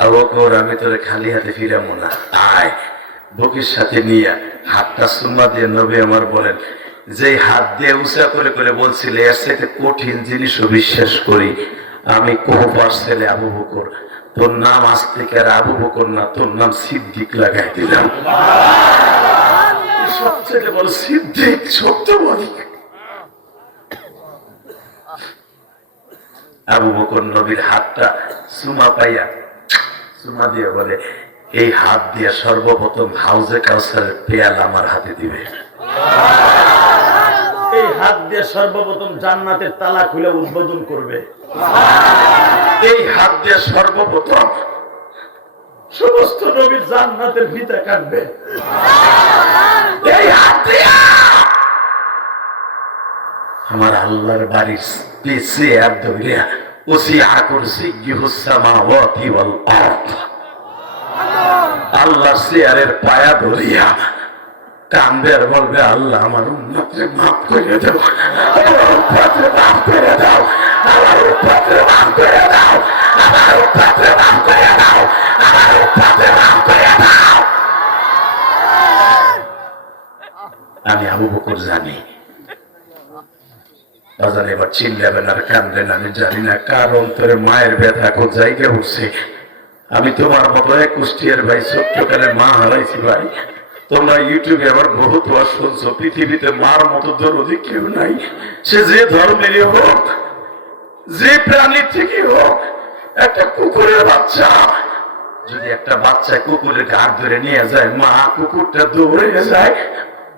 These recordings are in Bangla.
আবু বকর আমি তোরে খালি হাতে ফিরাবো না, আয়। বুকের সাথে নিয়ে হাতটা সুম্মা দিয়ে নবী আমার বলেন, যে হাত দিয়ে উঁচা করে করে বলছিলে এর সাথে কঠিন জিনিসও বিশ্বাস করি, আমি কোহবার ছেলে আবু বকর, তোর নাম আজ থেকে আর আবু বকর না, তোর নাম সিদ্দিক লাগাই দিলাম। সবচেয়ে বড় সিদ্দিক, সত্যবাদী। আবু বকর নবীর হাতটা সুমা পাইয়া সুমা দিয়ে বলে, এই হাত দিয়ে সর্বপ্রথম হাউজে কাউসারের পেয়াল আমার হাতে দিবে, এই হাত দিয়ে সর্বপ্রথম জান্নাতের তালা খুলে উদ্বোধন করবে, এই হাত দিয়ে সর্বপ্রথম সমস্ত নবীর জান্নাতের ফিতা কাটবে, এই হাত দিয়া আমার আল্লাহর বাড়ির পেছে আর ধরিয়া ওসিআ কুরসিয়্যুহু সামাওয়াতি ওয়াল আরদ, আল্লাহ চেয়ারের পায়া ধরিয়া কান্দে আর বলবে, আল্লাহ আমার উম্মতকে মাফ করে দাও, আমার উম্মতকে মাফ করে দাও, আমার উম্মতকে মাফ করে দাও, আমার উম্মতকে মাফ করে দাও, আমার উম্মতকে মাফ করে দাও। আমি আবু বকর জানি, বাজার এবার চিল্লাবেন আর কান্দবেন আমি জানি না কার অন্তরে মায়ের ব্যথা কোন জায়গায় উঠছে। আমি তোমার মতো এক কুষ্টিয়ার ভাই, ছোট্টকালে মা হারাইছি ভাই। তোমরা ইউটিউবে আবার বহুত ওয়াজ শুনছো, পৃথিবীতে মার মতো দরদি কেউ নাই, সে যে ধর্মেরই হোক, যে প্রাণীর থেকে হোক। একটা কুকুরের বাচ্চা যদি একটা বাচ্চা কুকুরের ঘাট ধরে নিয়ে যায়, মা কুকুরটা দৌড়ে যায়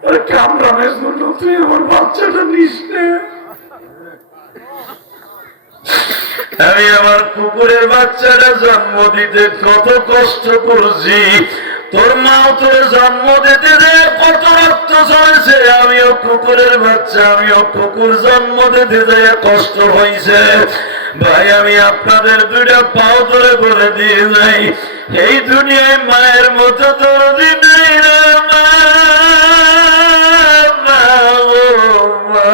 আর কামড়ানোর জন্য, তুই আমার বাচ্চাটা নিস না। আমি আমার কুকুরের বাচ্চাটা জন্ম দিতে কত কষ্ট করছি, তোর মাও তোর জন্ম দিতে কত রক্ত চলেছে, আমিও কুকুরের বাচ্চা, আমিও কুকুর জন্ম দিতে যায় কষ্ট হয়েছে ভাই। আমি আপনাদের দুইটা পাও ধরে বলে দিয়ে যাই, এই দুনিয়ায় মায়ের মতো দরদি নেই রে মা, মা ও মা।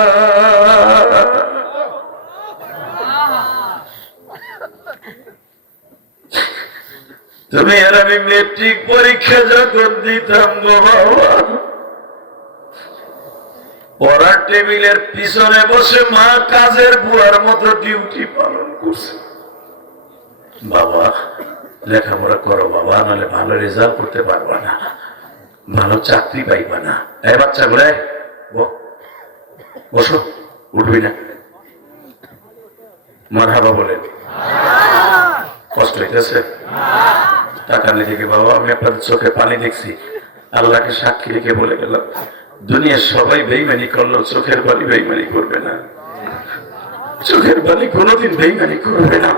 তুমি আর আমি মেট্রিক পরীক্ষা যখন দিতাম গো বাবা, পড়ার টেবিলের পিছনে বসে মা কাজের বুয়ার মতো ডিউটি পালন করছে। বাবা লেখাপড়া করো বাবা, নাহলে ভালো রেজাল্ট করতে পারবা না, ভালো চাকরি পাইবা না। এই বাচ্চা গুলো বসো, উঠবি না। মারহাবা বলেন। কষ্ট হইতেছে? টাকা নিয়ে থেকে বাবা আমি আপনাদের চোখে পানি দেখছি, আল্লাহকে সাক্ষী রেখে বলে গেলাম, দুনিয়ার সবাই বেইমানি করলো, চোখের বাড়ি বেইমানি করবে না, চোখের পানি কোনোদিন বেইমানি করবে না।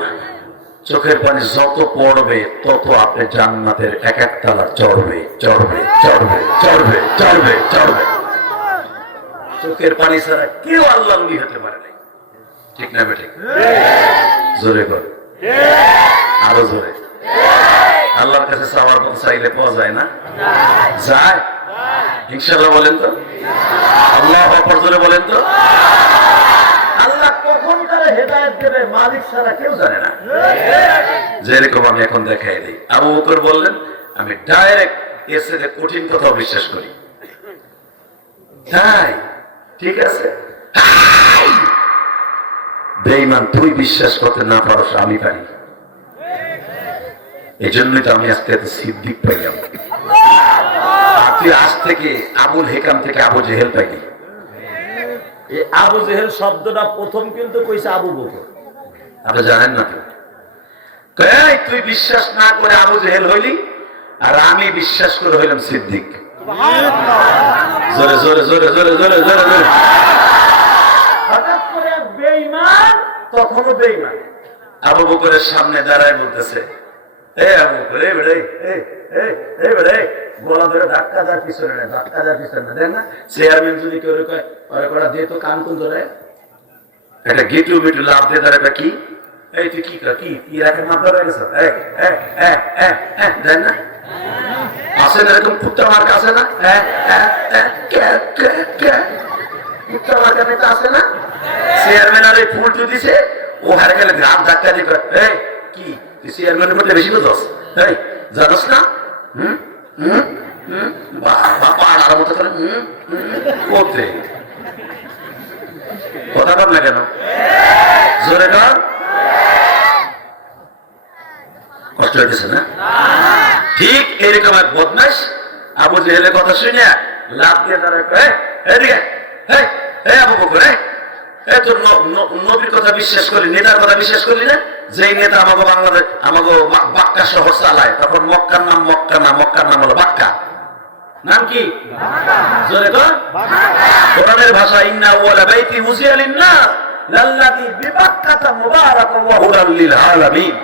চোখের পানি যত পড়বে তত আপনি জান্নাতের এক এক তালা চড়বে চড়বে চড়বে চড়বে চড়বে চড়বে। চোখের পানি ছাড়া কেউ আল্লাহ হতে পারে না, ঠিক না বেঠিক? জোরে কর, আরো জোরে। আল্লাহর কাছে চাওয়ার মতো চাইলে পাওয়া যায় না? যায় ইনশাআল্লাহ বলেন তো, আল্লাহু আকবার জোরে বলেন তো। আল্লাহ কখন কারে হেদায়েত দেবে মালিক ছাড়া কেউ জানে না। যেরকম আমি এখন দেখাই দিই, আবু বকর বললেন আমি ডাইরেক্ট এর সাথে কঠিন কথা বিশ্বাস করি। তাই ঠিক আছে, বেঈমান তুই বিশ্বাস করতে না পারো, আমি পারি। এই জন্যই তো আমি আজকে এত সিদ্দিক পাইলাম, আর তুই আজ থেকে আবুল হেকাম থেকে আবু জেহেল পাইলি। এই আবু জেহেল শব্দটা প্রথম কিন্তু কইছে আবু বকর, আপনি জানেন না তো? তুই বিশ্বাস না করে আবু জেহেল হইলি, আর আমি বিশ্বাস করে হইলাম সিদ্দিক। জোরে জোরে জোরে জোরে জোরে জোরে জোরে। হঠাৎ করে বেঈমান, তখনও বেঈমান আবু বকরের সামনে দাঁড়ায় বলতেছে, এ আবু বকর, এই বেড়ে এই বেড়ে, গলা ধরে ধাক্কা দেওয়ার পিছনে না, ধাক্কা দেওয়ার পিছনে না। দেখ না চেয়ারম্যান যদি কেউ করা দিয়ে তো কান কোন ধরে একটা গিটু মিটু লাভ দিয়ে দাঁড়াবে, কি এই তুই কি কি কি রাখে মাপ ধরে গেছ, দেখ না আছে না এরকম কুত্তা মার্কা আছে না, কুত্তা মার্কা নেতা আছে না। চেয়ারম্যান আর এই ফুলটু দিছে, ও হারে গেলে হাত ধাক্কা দিয়ে কি তুই চেয়ারম্যানের মধ্যে বেশি বুঝস এই জানোস না পাড়ার মতো করে করতে কথা কর না কেন জোরে কর কষ্ট হইতেছে না ঠিক এরকম এক বদমাস আবু জেহেলের কথা শুনে লাভ দিয়ে তারা এদিকে আবু বকর তোর নবীর কথা বিশ্বাস করলি নেতার কথা বিশ্বাস করলি না যেই নেতা আমাকে বাংলাদেশ আমাকে বাক্কা শহর চালায় তখন মক্কার নাম মক্কা না মক্কার নাম হলো বাক্কা নাম কি জোরে কর কোরআনের ভাষা ইন্না ওয়ালা বাইতি উজিয়া লিন-নাস লাল্লাযী বিবাক্কাতা মুবারাকান ওয়া হুদাল লিল আলামিন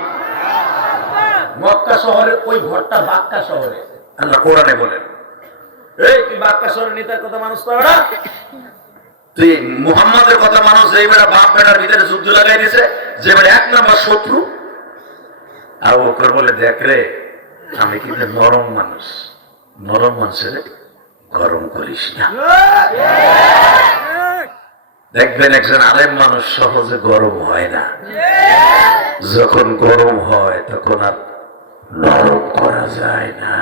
মক্কা শহরের ওই ঘরটা বাক্কা শহরে আল্লাহ কোরআনে বলেন এই তুই বাক্কা শহরের নেতার কথা মানুষ তো না তুই মুহাম্মাদের কথা মানুষ যেই বেটা বাপ বেটার ভিতরে যুদ্ধ লাগাই দিয়েছে যে বেটা এক নম্বর শত্রু আবু বকর বলে দেখ রে আমি কিন্তু নরম মানুষের গরম করিস না দেখবেন একজন আলেম মানুষ সহজে গরম হয় না যখন গরম হয় তখন আর নরম করা যায় না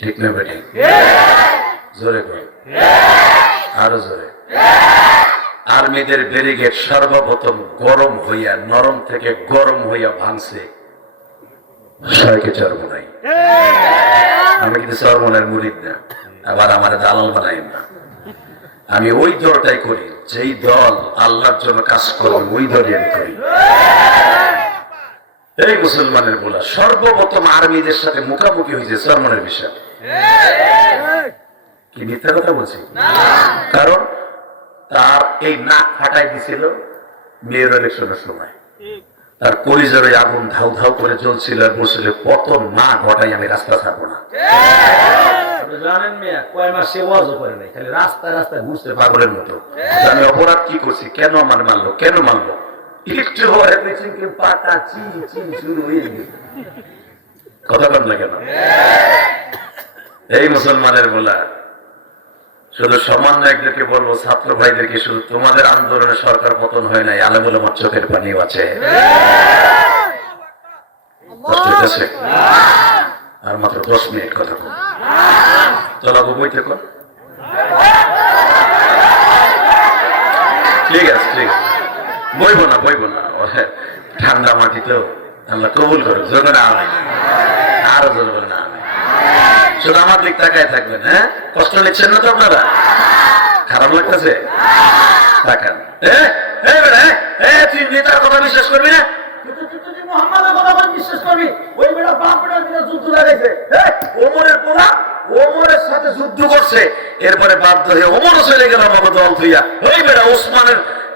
ঠিক না বেটি জোরে কর আরো জোরে আর্মিদের ব্যারিকেড সর্বপ্রথম গরম হইয়া নরম থেকে গরম হইয়া ভাঙছে সবাইকে চরমনাই আমি কিন্তু চরমনের মুরিদ না আবার আমার দালাল বানাই না আমি ওই দলটাই করি যেই দল আল্লাহর জন্য কাজ করবে ওই দলই আমি করি এই মুসলমানের বলা সর্বপ্রথম আর্মিদের সাথে মুখামুখি হয়েছে চরমনের বিষয় কি মিথ্যা কথা বলছি কারণ তার এই নাক ফাটাই দিছিল মেয়র ইলেকশনের সময় তার কলিজারে আগুন ধাউ ধাউ করে জ্বলছিল আর বলছিল কত না ঘটাই আমি রাস্তা ছাড়বো না জানেন মেয়া কয় মাস সে ওয়াজও করে নাই খালি রাস্তায় রাস্তায় ঘুরতে পাগলের মতো আমি অপরাধ কি করছি কেন আমার মারলো কেন মারলো একটু হওয়ার পাতা চি চি শুরু হয়ে গেছে কথা কম লাগে না এই মুসলমানের বলা শুধু সামান্য একজনকে বলবো ছাত্র ভাইদেরকে শুধু তোমাদের আন্দোলনে সরকার পতন হয় নাই আলেমুল আমার চোখের পানিও আছে আর মাত্র 10 মিনিট কথা বল চলাবো বইতে কর ঠিক আছে ঠিক আছে বইব না ঠান্ডা মাটি তো আল্লাহ কবুল করো জোরে না আরো জোরে বলে না শুধু আমার দিক তাকায় থাকবেন হ্যাঁ কষ্ট নিচ্ছেন না তো আপনারা খারাপ লাগতেছে তাকান তুই নেতার কথা বিশ্বাস করবি না মুহাম্মাদের কথা বিশ্বাস করবি ওই বেটা বাপ বেটা দিনে যুদ্ধ লাগাইছে ওমরের পোলা ওমরের সাথে যুদ্ধ করছে এরপরে বাধ্য হয়ে ওমরও চলে গেল আমাকে দল থইয়া ওই বেটা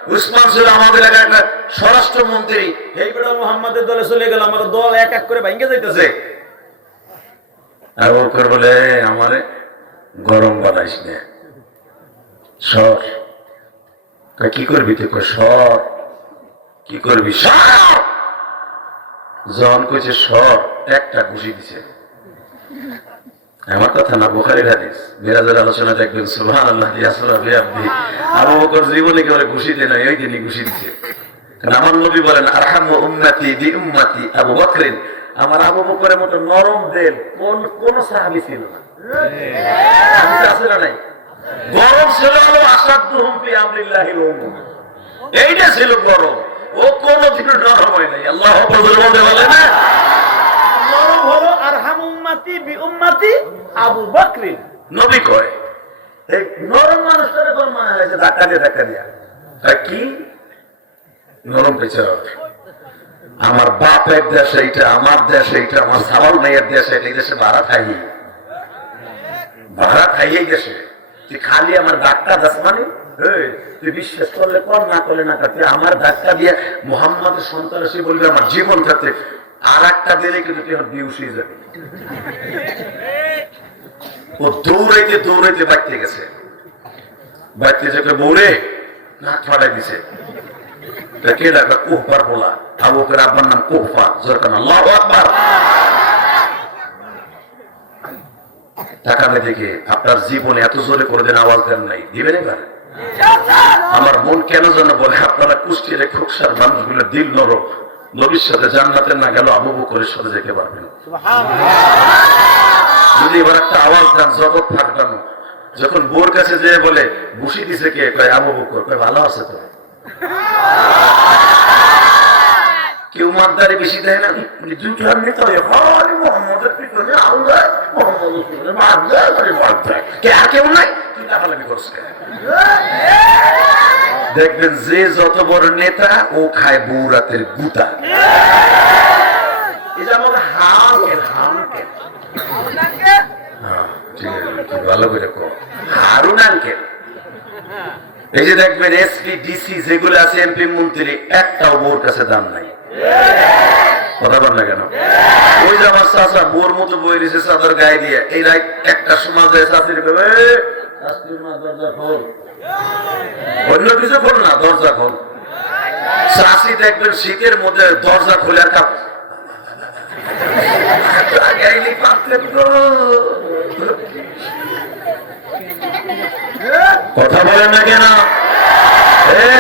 উসমান ছিল আমাদের এলাকার একটা স্বরাষ্ট্রমন্ত্রী এই বেটা মুহাম্মাদের দলে চলে গেল আমাকে দল এক এক করে ভেঙে যাইতেছে আর ওকর বলে আমারে গরম বানাইস না সর কি করবি তুই সর কি করবি সর জন কইছে সর একটা ঘুষি দিছে আমার কথা না বুখারীর হাদিস মিরাজের আলোচনা দেখবেন সুবহানাল্লাহ ইয়াসরা বিআবদি আবু বকর জীবনে কেউ ঘুষি দেয় না এই দিনই ঘুষি দিছে কারণ আমার নবী বলেন আরহামু উম্মতি বি উম্মতি আবু বকরিন আমার আবু বকরের মতো নরম দিল কোন সাহাবী ছিল না হাদিসে আছে না নাই গরম ছিল হলো আসাদুহুম ফি আমরিল্লাহিল উম্মাহ এইটা ছিল গরম ও কোনদিন নরম হয় নাই আল্লাহু আকবার বলে না নরম হলো আরহাম উম্মতি বি উম্মতি আবু বকর নবী কয় এই নরম মানুষটারে কোন মনে হয়েছে ধাক্কা দিয়া কি নরম পেছার আমার বাপের দেশ এইটা আমার দেশ এইটা আমার সাবাল মেয়ের দেশ এইটা এই দেশে ভাড়া খাই এই দেশে তুই খালি আমার ধাক্কা দাস মানে তুই বিশ্বাস করলে কর না করলে না করতে আমার ধাক্কা দিয়ে মুহাম্মাদের সন্তান বলবে আমার জীবন থাকতে আর একটা দিলে কিন্তু তুই আমার বিউস হয়ে যাবে ও দৌড়াইতে বাড়তে গেছে বাড়তে যে বৌরে নাক ফাটাই দিছে কে ডাকবে কুহফার বলা আবু বকর আব্বার নাম কুহফা জোরকান আল্লাহু আকবার টাকা দেখে আপনার জীবনে এত জোরে করে দেন আওয়াজ দেন নাই দিবেন এবার আমার মন কেন যেন বলে আপনারা কুষ্টিয়ার খুকসার মানুষগুলো দিল নরম, নবীর সাথে জান্নাতে না গেল আবু বকরের সাথে যেতে পারবেন। যদি এবার একটা আওয়াজ দেন জগৎ ফাটানো, যখন বোর কাছে যেয়ে বলে বসি দিছে কে, কয় আবু বকর, কয় ভালো আছে তো। কেউ মাদ্দারে বেশি দেয় না, দুইটার নেতা মোহাম্মদের পিছনে আল্লাহ, মোহাম্মদের পিছনে মাদ্দার করে মাদ্দার, কে আর কেউ নাই, তুই টাকালামি করছে। দেখবেন যে যত বড় নেতা ও খায় বৌরাতের গুতা। এটা আমাদের হামকেল, হামকেল, ভালো করে কো, হারুন আঙ্কেল। এই যে দেখবেন এসপি ডিসি যেগুলো আছে, এমপি মন্ত্রী, একটাও বোর কাছে দাম নাই। কথা বল না কেন? ওই যে আমার চাচা বোর মতো বই দিয়েছে চাদর গায়ে দিয়ে, এই একটা সমাজ চাষির দরজা খোল, অন্য কিছু খোল না, দরজা খোল। চাষি দেখবেন শীতের মধ্যে দরজা খোলে আর কাপ কথা বলেন না কেন?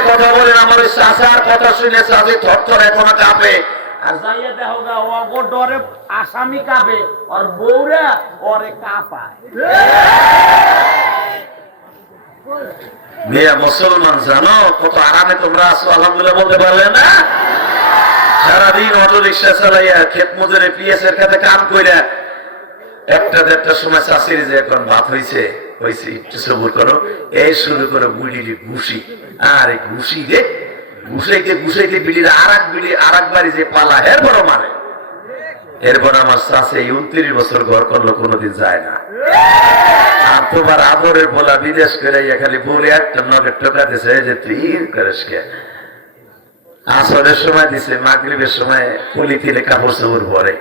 কথা বলেন। আমার ওই চাষার কথা শুনে চাষি থরথর এখনো কাঁপে। আর যাইয়া দেখো গা ও ডরে আসামি কাঁপে, আর বউরা ওরে কাঁপায়। মেয়া মুসলমান জানো কত আরামে তোমরা আছো, আলহামদুলিল্লাহ বলতে পারলে না? সারাদিন অটো রিক্সা চালাইয়া ক্ষেত মজুরে পিএস এর কাছে কাম কইরা একটা দেড়টার সময় চাষির যে এখন ভাত হয়েছে হয়েছে একটু সবুর করো, এই শুরু করো বুড়ির ঘুষি। আর এই ঘুষি রে ঘুষাইতে ঘুষাইতে বিড়ির আর এক বাড়ি যে পালা এরপরও মানে। এরপর আমার চাষে 29 বছর ঘর করলো, কোনোদিন যায় না। আর তোমার আদরের বলা বিদেশ করে খালি বলে একটা নগের টোকা দিছে যে তুই করিস কে। আসরের সময় দিছে, মাগরিবের সময় পলিথিনে কাপড় চোপড় ভরে।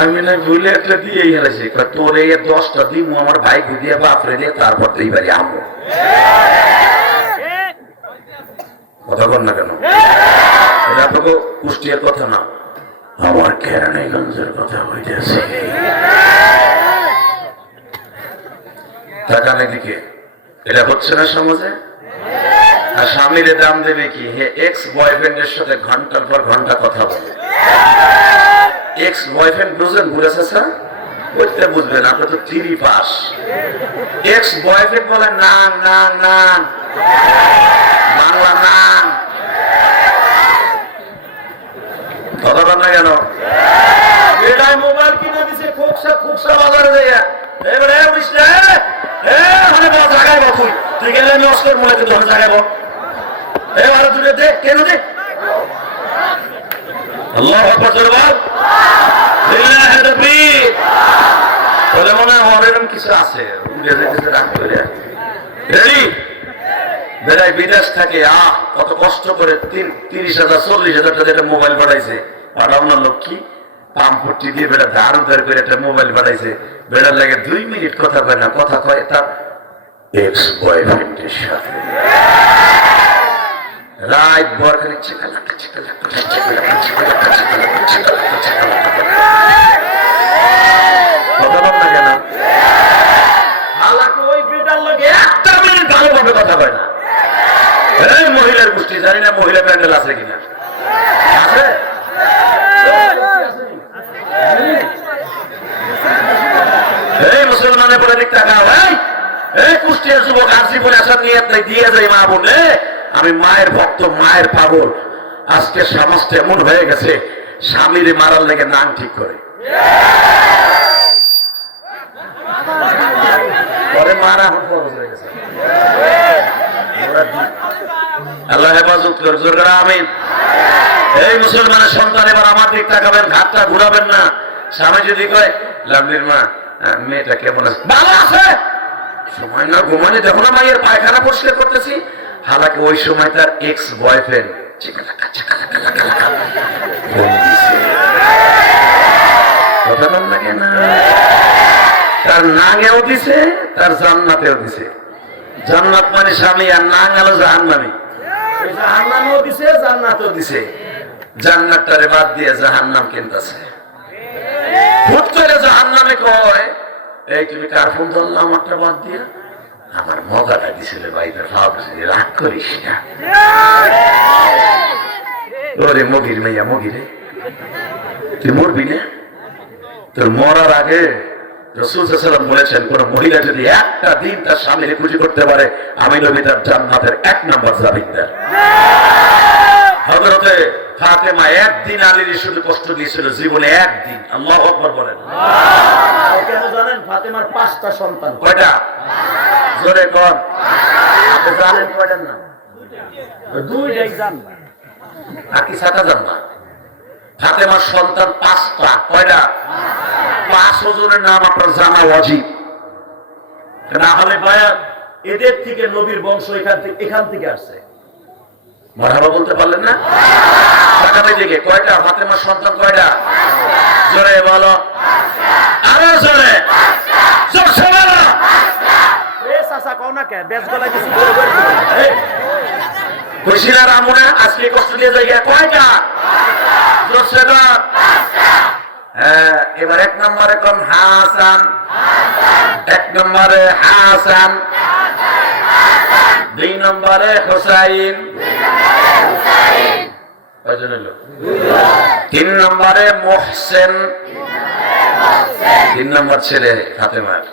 আমি না ভুলে একটা দিয়ে হেলেছি, তোর এই 10টা দিব আমার ভাই দিয়ে বাপরে দিয়ে, তারপর তো এইবারে আমো। কথা বল না কেন? এটা তো কুষ্টিয়ার কথা না, আমার কেরানীগঞ্জের কথা হইতেছে। টাকা দিকে এটা হচ্ছে না সমাজে। আর স্বামীর দাম দেবে কি? হে এক্স বয়ফ্রেন্ডের সাথে ঘন্টার পর ঘন্টা কথা বলে। এক্স বয়ফ্রেন্ড বুঝেন? বুঝেছে স্যার? বুঝতে বুঝবেন, আপনি তো 3 পাস। এক্স বয়ফ্রেন্ড বলে নান নান নান, বাংলা নান। কথা বল না কেন? এটাই মোবাইল কিনে দিছে খুকসা খুকসা বাজারে যাইয়া, এবারে বুঝলে মানে জায়গায় বকুই তুই গেলে নস্কর মনে কিন্তু জায়গায় বল, এবারে দূরে দে কেন দে। আল্লাহু আকবার বল, লিল্লাহি তাকবীর। বলে মনে হয় এরকম কিছু আছে, উড়ে যেতেছে রাগ করে। রেডি? বেড়াই বিদেশ থাকে, কত কষ্ট করে 30,000 40,000 টাকা একটা মোবাইল পাঠাইছে। পাঠাও না লক্ষ্মী, পাম্পটি দিয়ে বেড়া ধার উদ্ধার করে একটা মোবাইল পাঠাইছে। বেড়ার লাগে 2 মিনিট কথা কয় না, কথা কয় তার এক্স বয়ফ্রেন্ডের সাথে। রাত ভর খালি চিকালাকা চিকালাকা চিকালাকা চিকালাকা চিকালাকা চিকালাকা চিকালাকা। কথা বল না কেন? হালাকে ওই বেটার লাগে একটা মিনিট ভালোভাবে কথা কয় না। এই মহিলার গোষ্ঠী, জানি না মহিলা প্যান্ডেল আছে কিনা। আছে? এই মুসলমানের পরে দিক তাকাও। এই কুষ্টিয়ার যুবক আর জীবনে আসার নিয়ত নাই, দিয়ে যাই মা বোনে। আমি মায়ের ভক্ত, মায়ের পাগল। আজকে সমাজটা এমন হয়ে গেছে, স্বামীর মারার লেগে নাম ঠিক করে পরে মারা খরচ হয়ে গেছে। আল্লাহ হেফাজত করে, জোর করে আমিন। এই মুসলমানের সন্তান এবার আমার দিক তাকাবেন, ঘাটটা ঘুরাবেন না। স্বামী যদি কয় লাভলির মা মেয়েটা কেমন আছে, ভালো আছে, সময় না ঘুমানি, দেখো না মায়ের পায়খানা পরিষ্কার করতেছি। হালাকি ওই সময় তার এক্স বয়ফ্রেন্ড তার নাঙেও দিছে, তার জান্নাতেও দিছে। জান্নাত মানে স্বামী, আর নাং আলো জাহান্নামী। জাহান্নামেও দিছে, জান্নাতও দিছে। জান্নাতটারে বাদ দিয়ে জাহান্নাম কিনতেছে। হুট করে জাহান্নামে কয়, এই তুমি কার ফোন ধরলাম আমারটা বাদ দিয়া? আমার মগাটা দিছিল ভাইটা, ভাবছি রাগ করিস না। ওরে মগির মেয়া মগিরে, তুই মরবি না? তোর মরার আগে রাসূল সাল্লাল্লাহু আলাইহি ওয়াসাল্লাম বলেছেন, কোন মহিলা যদি একটা দিন তার স্বামীকে খুশি করতে পারে, আমি নবী তার জান্নাতের 1 নম্বর জামিনদার। হযরতে ফাতেমা একদিন আলীর শুধু কষ্ট দিয়েছিল, জীবনে একদিন। আল্লাহু আকবার বলেন। কেন জানেন? ফাতেমার 5টা সন্তান। কয়টা? জোরে কর। আপনি জানেন কয়টার নাম? 2টাই জানবা। আর কি সাথে জান না? ফাতেমার সন্তান 5টা। কয়টা? 5 জনের নাম আপনার জানা ওয়াজিব। না হলে ভাইয়া এদের থেকে নবীর বংশ এখান থেকে আসছে। মারহাবা বলতে পারলেন না? আগামী দিকে কয়টা? ফাতেমার সন্তান কয়টা? জোরে বলো। আরো জোরে। জোরে বলো। এ চাচা কও না কে? বেশ গলায় কিছু বলে বলে। কইছিলার আমুনা আজকে কষ্ট দিয়ে যাই কয়টা? জোরে বল। হ্যাঁ, এবার 1 নম্বরে কোন? হাসান। 1 নম্বরে হাসান। 2 নম্বরে হুসাইন। কয়জন হলো? 3 নম্বরে মুহসিন। 3 নম্বর ছেলে ফাতেমার।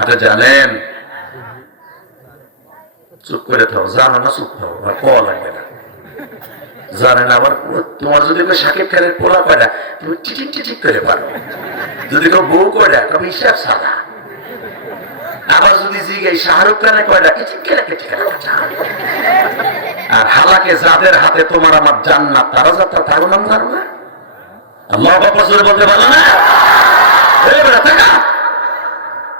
আপনি জানেন? চুপ করে থাও, জানো না? চুপ থাও, আর কল লাগবে না। জানেন? আবার তোমার যদি কেউ সাকিব খানের পোলা কয়টা, তুমি টিটিক টিটিক করে পারো। যদি কেউ বউ কয়টা, তবে হিসাব সাদা। আবার যদি জিজ্ঞাসা শাহরুখ খানের কয়টা, আর হালাকে যাদের হাতে তোমার আমার জান্নাত, তারা যাত্রা তারও নাম জানো না? আল্লাহু আকবার বলতে পারো না?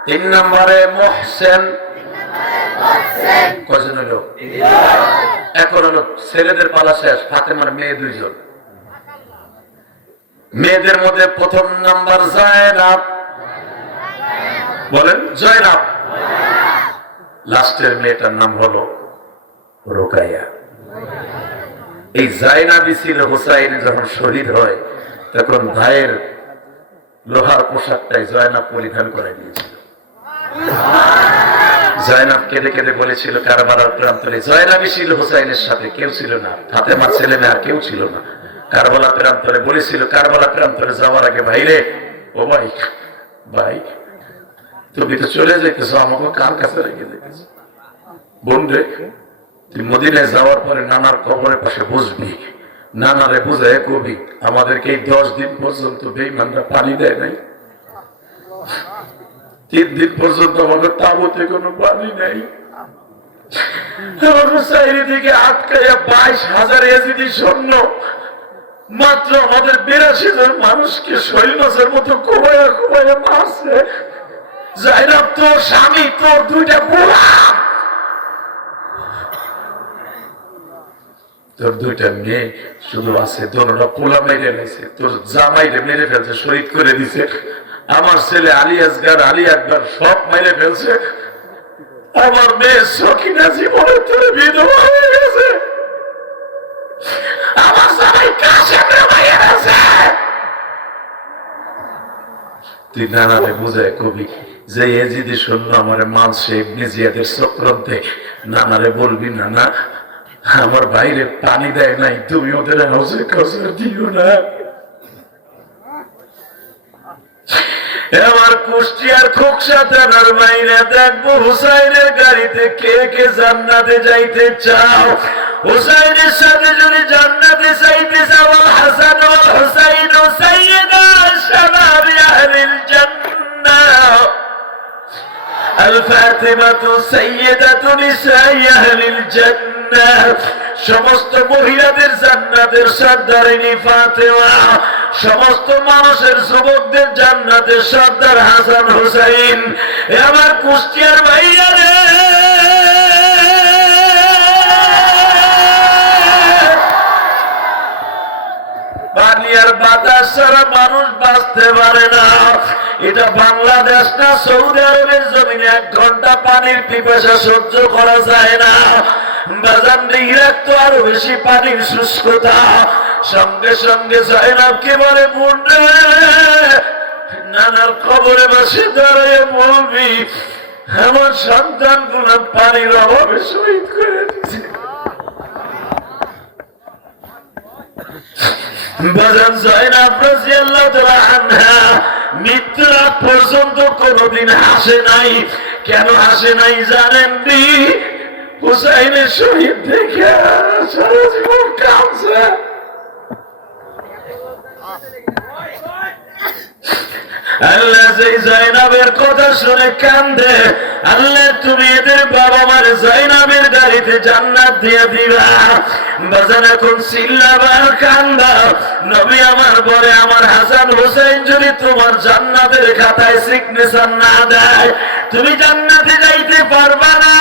3 নম্বরে মুহসিন। কয়জন হলো? এখন হলো ছেলেদের পালা শেষ। ফাতেমার মেয়ে 2 জন। মেয়েদের মধ্যে 1ম নাম্বার জায়নাব। বলেন জয়নাব। লাস্টের মেয়েটার নাম হলো রোকাইয়া। এই জায়নাবই ছিল হুসাইন যখন শহীদ হয় তখন ভাইয়ের লোহার পোশাকটাই জয়নাব পরিধান করে দিয়েছিল। জয়নাব কেঁদে কেঁদে বলেছিল কারবালার প্রান্তরে, জয়নাবই ছিল হুসাইনের সাথে, কেউ ছিল না। ফাতেমার ছেলে মেয়ে আর কেউ ছিল না। কারবালা প্রান্তরে বলেছিল, কারবালা প্রান্তরে যাওয়ার আগে, ভাইরে, ও ভাই, ভাই তুমি তো চলে যেতেছ, আমাকে কার কাছে রেখে যেতেছ? বোন রে, তুই মদিনায় যাওয়ার পরে নানার কবরের পাশে বসবি, নানারে বুঝায় কবি আমাদেরকে এই 10 দিন পর্যন্ত বেঈমানরা পানি দেয় নাই। 3 দিন পর্যন্ত আমাদের তাবুতে কোনো পানি নেই। চারিদিকে আটকাইয়া 22,000 এজিদি সৈন্য, মাত্র আমাদের 82 জন মানুষকে শৈল মাছের মতো কোবাইয়া কোবাইয়া মারছে। জাইনাব তোর স্বামী, তোর 2টা পোলা, তোর 2টা মেয়ে শুধু আছে, দোনোটা পোলা মেরে নিয়েছে, তোর জামাইরে মেরে ফেলছে, শহীদ করে দিছে। আমার ছেলে আলী আসগার, আলী আকবর সব মেরে ফেলছে। আমার মেয়ে সখিনা জীবনে তোর বিধবা হয়ে গেছে। আমার জামাই কাশেমের মায়ের আছে। তুই নানারে বুঝায় কবি যে এজিদি শূন্য আমার মানছে ইবনে জিয়াদের চক্রান্তে, নানারে বলবি, নানা আমার বাইরে পানি দেয় নাই, তুমি ওদের হাউসে কাউসার দিও না। আমার কুষ্টিয়ার খোকসা থানার মাইনে দেখবো হুসাইনের গাড়িতে কে কে জান্নাতে যাইতে চাও? হুসাইনের সাথে যদি জান্নাতে যাইতে চাও, হাসান ওয়াল হুসাইন সাইয়্যিদা শাবাবি আহলিল জান্নাহ, আল ফাতিমাতু সাইয়্যিদাতু নিসাই আহলিল জান্নাহ। সমস্ত মহিলাদের জান্নাতের সর্দারিনী ফাতেমা, সমস্ত মানুষের যুবকদের জান্নাতের সর্দার হাসান হুসাইন। আমার কুষ্টিয়ার ভাইয়া রে, পানি আর বাতাস ছাড়া মানুষ বাঁচতে পারে না। এটা বাংলাদেশ না, সৌদি আরবের জমিনে 1 ঘন্টা পানির পিপাসা সহ্য করা যায় না। বাজান ইরাক তো আরো বেশি পানির শুষ্কতা। সঙ্গে সঙ্গে জাইনাবকে বলে বোন রে, নানার কবরে বসে দাঁড়িয়ে বলবি আমার সন্তান গুলো পানির অভাবে শহীদ করে দিচ্ছে। বাজান জাইনাব রাদিয়াল্লাহু তাআলা আনহা মৃত্যুর আগ পর্যন্ত কোনদিন হাসে নাই। কেন হাসে নাই জানেন? হুসাইনের শহীদ দেখে সারা জীবন কাঁদছে। আল্লাহ যে জাইনাবের কথা শুনে কান্দে, আল্লাহ তুমি এদের বাবা মার জাইনাবের গাড়িতে জান্নাত দিয়ে দিবা। বাজান এখন চিল্লাবার কান্দা, নবী আমার বলে আমার হাসান হুসাইন যদি তোমার জান্নাতের খাতায় সিগনেচার না দেয় তুমি জান্নাতে যাইতে পারবা না।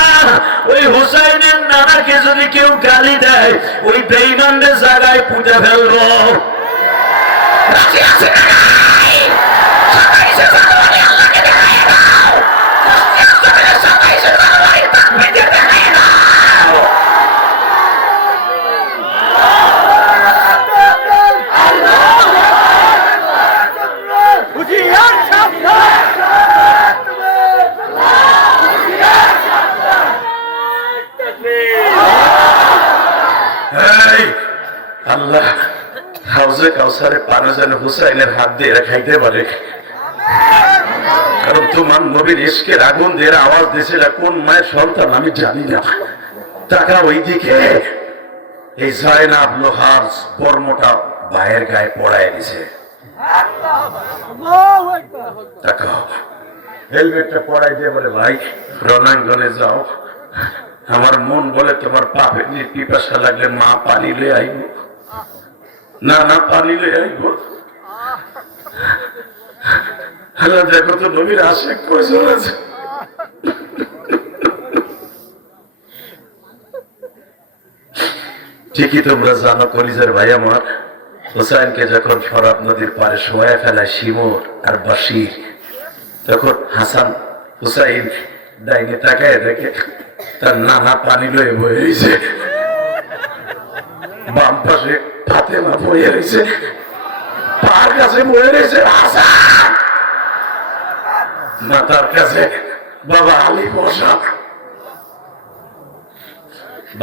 ওই হুসাইনের নানাকে যদি কেউ গালি দেয় ওই বেঈমানদের জায়গায় পুঁতে ফেলবো। রাজি আছে না? আল্লাহ হাউজে কাউসারে পানি যেন হুসাইনের হাত দিয়ে খাইতে পারে, কারণ তোমার নবীর ইশকের আগুন দিয়ে আওয়াজ দিয়েছিল কোন মায়ের সন্তান আমি জানি না। টাকা ওইদিকে এই জাইনাব লোহার বর্মটা ভাইয়ের গায়ে পড়ায় দিছে। টাকা হেলমেটটা পড়াই দিয়ে বলে ভাই রণাঙ্গনে যাও, আমার মন বলে তোমার পাপের পিপাসা লাগলে মা পানি লয়ে আইব, না না পানি লয়ে আইব। আল্লাহ দেখো তো নবীর আশিক কই চলেছে। ঠিকই তোমরা জানো কলিজার ভাই আমার হুসাইনকে যখন ফরাত নদীর পারে শোয়া ফেলায় শিমুর আর বাশির, তখন হাসান হুসাইন ডাইনে তাকায় দেখে তার নানা পানি লয়ে বয়ে রয়েছে, বাম পাশে ফাতেমা বয়ে রয়েছে, পার কাছে বয়ে রয়েছে হাসান, মাথার কাছে বাবা আলী বসা।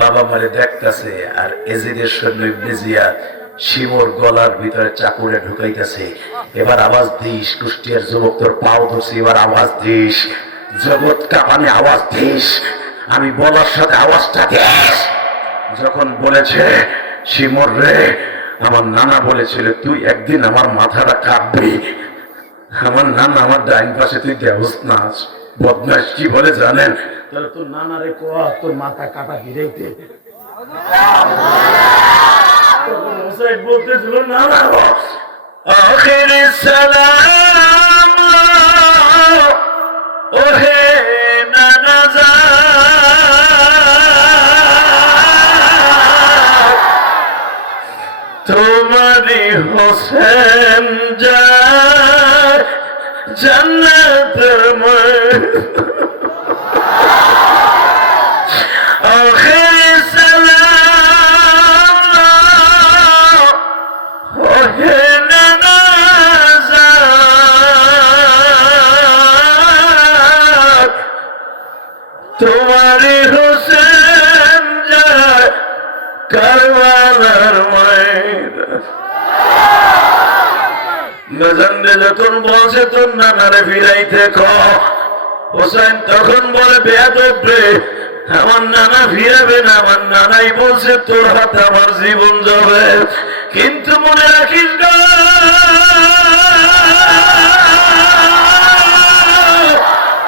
বাবা মারে দেখতেছে আর এজিদের সৈন্য ইবনে জিয়াদ শিমুর গলার ভিতরে চাকুরে ঢুকাইতেছে। এবার আওয়াজ দিস, কুষ্টিয়ার যুবক তোর পাও ধরছি, এবার আওয়াজ দিস, জগৎ কাঁপানি আওয়াজ দিস, আমি বলার সাথে আওয়াজটা দিস। যখন বলেছে শিমুর রে, আমার নানা বলেছিল তুই একদিন আমার মাথাটা কাটবি, আমার নানা আমার ডাইন পাশে তুই দেহস না। বদমাস কি বলে জানেন? তাহলে তোর নানা রে কোয়া তোর মাথা কাটা দিরেইতে বলতেছিল নানা আখির সালাম ওহে নানা যা তোমারি হোসেন যা জান্নাত আখির সালাম ওহে নানা যা তোমারি হোসেন যা কারবালার ময়দানে যখন বলছে তোর নানারে ফিরাইতে হোসেন তখন বলে বেয়াদব রে, আমার নানা ফিরাবে না, আমার নানাই বলছে তোর হাতে আমার জীবন যাবে। কিন্তু মনে রাখিস গো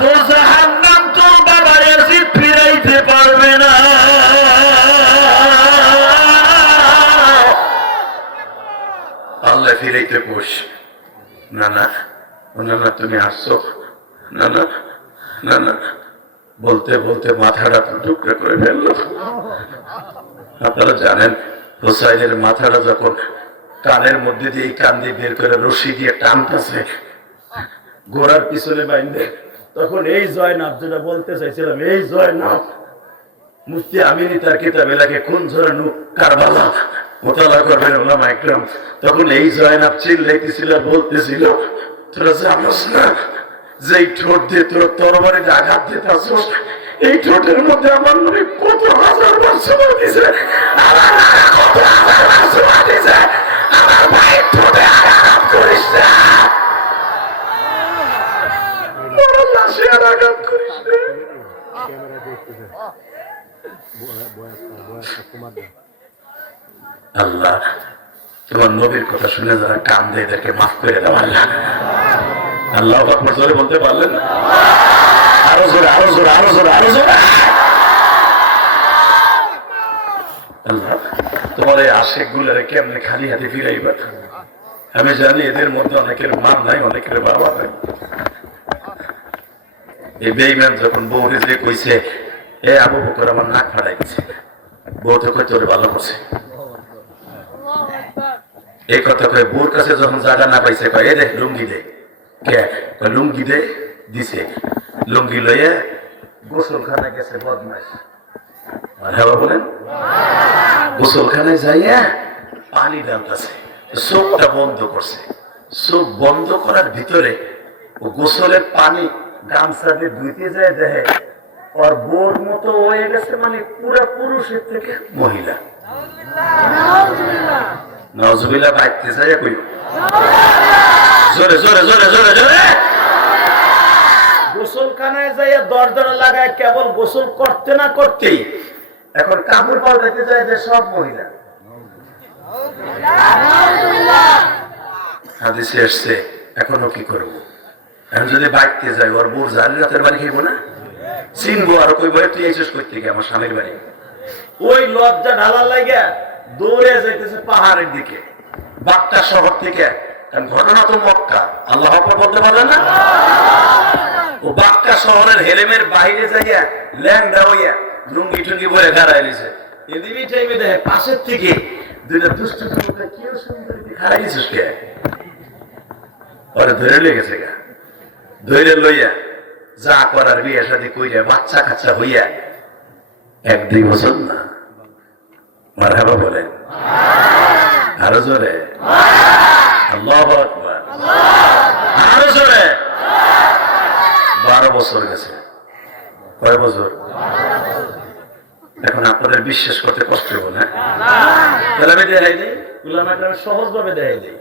তোর জাহান্নাম তোর বাবা ইয়াজিদ ফিরাইতে পারবে না। আল্লাহ ফিরাইতে বস না না না না তুমি আসছো না না না না বলতে বলতে মাথাটা টুকরা করে ফেললো। আপনারা জানেন হুসাইনের মাথাটা যখন কানের মধ্যে দিয়ে কান দিয়ে বের করে রশি দিয়ে টানতেছে ঘোড়ার পিছনে বাইন্ধে, তখন এই জয়নাব যেটা বলতে চাইছিলাম, এই জয়নাব মুফতি আমিনী তার কিতাবে লেখে কোন ঝরানু কারবালা মোতালা করবেন ওলামা একরাম। তখন এই জয়নাব চিল্লাইতেছিল আর বলতেছিল, তোরা জানোস না যেই ঠোঁট দিয়ে তোর তরবারিতে আঘাত দিতে আসোস, এই ঠোঁটের মধ্যে আমার নবী কত হাজার বার সুমা দিছে, আমার নানা কত হাজার বার সুমা দিছে, আমার ভাইয়ের ঠোঁটে আঘাত করিস না, আমার লাশে আর আঘাত করিস না। আল্লাহ তোমার নবীর কথা শুনে যারা কান্দে এদেরকে মাফ করে দাও আল্লাহ। আল্লাহ আকবার জোরে বলতে পারলেন না? আরো জোরে, আরো জোরে, আরো জোরে, আরো জোরে। আল্লাহ তোমার এই আশেক গুলারে কেমনে খালি হাতে ফিরাইবা? আমি জানি এদের মধ্যে অনেকের মা নাই, অনেকের বাবা নাই। এই বেঈমান যখন বউরে যে কইছে, এ আবু বকর আমার নাক ফাড়াই দিছে, বউ তো কই তোরে ভালো করছে, এই কথা কয়ে বউর কাছে যখন জায়গা না পাইছে, কয় এ দেখ লুঙ্গি দে। কে? লুঙ্গি দে, দিছে। লুঙ্গি লইয়া গোসলখানায় গেছে বদমাস। হ্যাঁ বলেন, গোসলখানায় যাইয়া পানি ঢালতেছে, চোখটা বন্ধ করছে। চোখ বন্ধ করার ভিতরে ও গোসলের পানি গামছা দিয়ে ধুইতে যায়, দেখে ওর বোর মতো হয়ে গেছে, মানে পুরা পুরুষের থেকে মহিলা। নজবিল্লাহ বাইতে চাই কই জোরে জোরে জোরে জোরে জোরে। গোসলখানায় যাইয়া দরজা লাগায় কেবল গোসল করতে না করতেই এখন কাপড় পাল্টাইতে যায় যে সব মহিলা। হাদিসে এসছে, এখনো কি করবো? এখন যদি বাইতে যাই, ওর বোর জানি রাতের বাড়ি খাইবো না, চিনবো আর কইবো তুই এসেস করতে গিয়ে আমার স্বামীর বাড়ি। ওই লজ্জা ঢালার লাগে দৌড়ে যাইতেছে পাহাড়ের দিকে, বাক্কা শহর থেকে। কারণ ঘটনা তো মক্কা, আল্লাহ আকবার বলতে পারলেন না? ও বাক্কা শহরের হেলেমের বাইরে যাইয়া ল্যাংডা হইয়া লুঙ্গি টুঙ্গি বলে দাঁড়ায় নিছে। এদিকে টাইমে দেখে পাশের থেকে দুইটা দুষ্ট যুবকরা কেউ সুন্দর খাড়াই দিছিস কে? ওরে ধরে লেগেছে গা, ধরে লইয়া যা করার বিয়ে সাথে কইরা বাচ্চা কাচ্চা হইয়া 1-2 বছর না, মারহাবা বলেন আরো জোরে, আল্লাহু আকবার আরো জোরে। 12 বছর গেছে। কয় বছর? এখন আপনাদের বিশ্বাস করতে কষ্ট হবে না? তাহলে আমি দেখাই দিই, সহজ ভাবে দেখাই দিই।